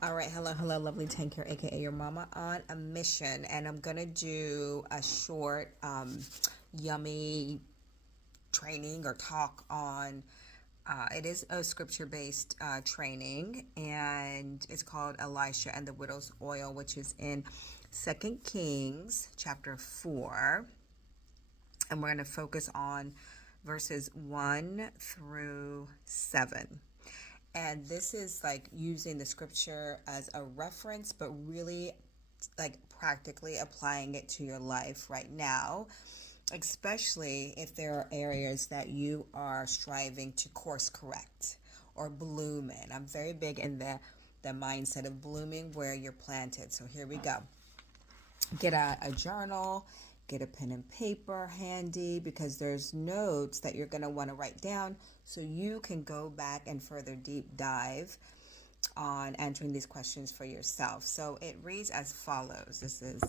All right, hello, lovely Tanker, aka your mama on a mission, and I'm gonna do a short, yummy training or talk on. It is a scripture-based training, and it's called Elisha and the widow's oil, which is in Second Kings chapter 4, and we're gonna focus on verses 1 through 7. And this is like using the scripture as a reference, but really like practically applying it to your life right now, especially if there are areas that you are striving to course correct or bloom in. I'm very big in the mindset of blooming where you're planted. So here we go. Get a journal, get a pen and paper handy, because there's notes that you're going to want to write down so you can go back and further deep dive on answering these questions for yourself. So it reads as follows. This is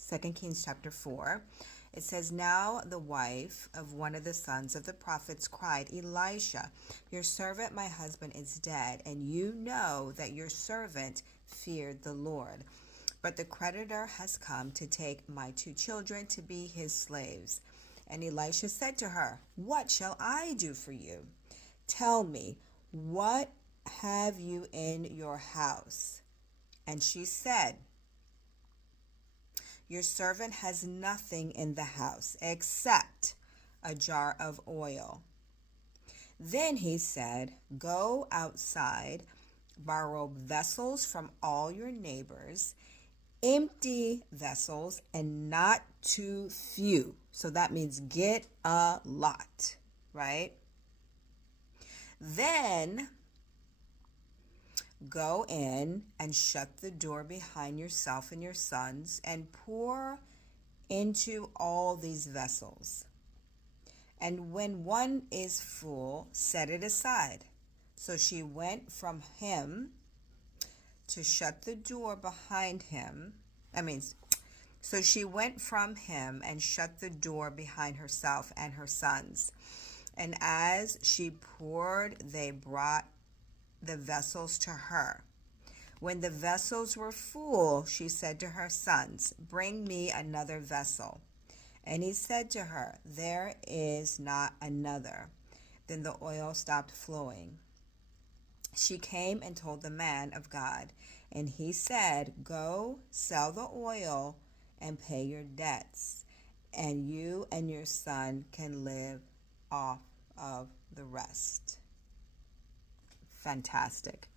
2 Kings chapter 4. It says, "Now the wife of one of the sons of the prophets cried, 'Elisha, your servant my husband is dead, and you know that your servant feared the Lord. But the creditor has come to take my 2 children to be his slaves.' And Elisha said to her, 'What shall I do for you? Tell me, what have you in your house?' And she said, 'Your servant has nothing in the house except a jar of oil.' Then he said, 'Go outside, borrow vessels from all your neighbors, empty vessels and not too few.'" So that means get a lot, right? "Then go in and shut the door behind yourself and your sons and pour into all these vessels. And when one is full, set it aside." So she went from him to shut the door behind him. So she went from him and shut the door behind herself and her sons. And as she poured, they brought the vessels to her. When the vessels were full, she said to her sons, "Bring me another vessel." And he said to her, "There is not another." Then the oil stopped flowing. She came and told the man of God, and he said, "Go sell the oil and pay your debts, and you and your son can live off of the rest." Fantastic.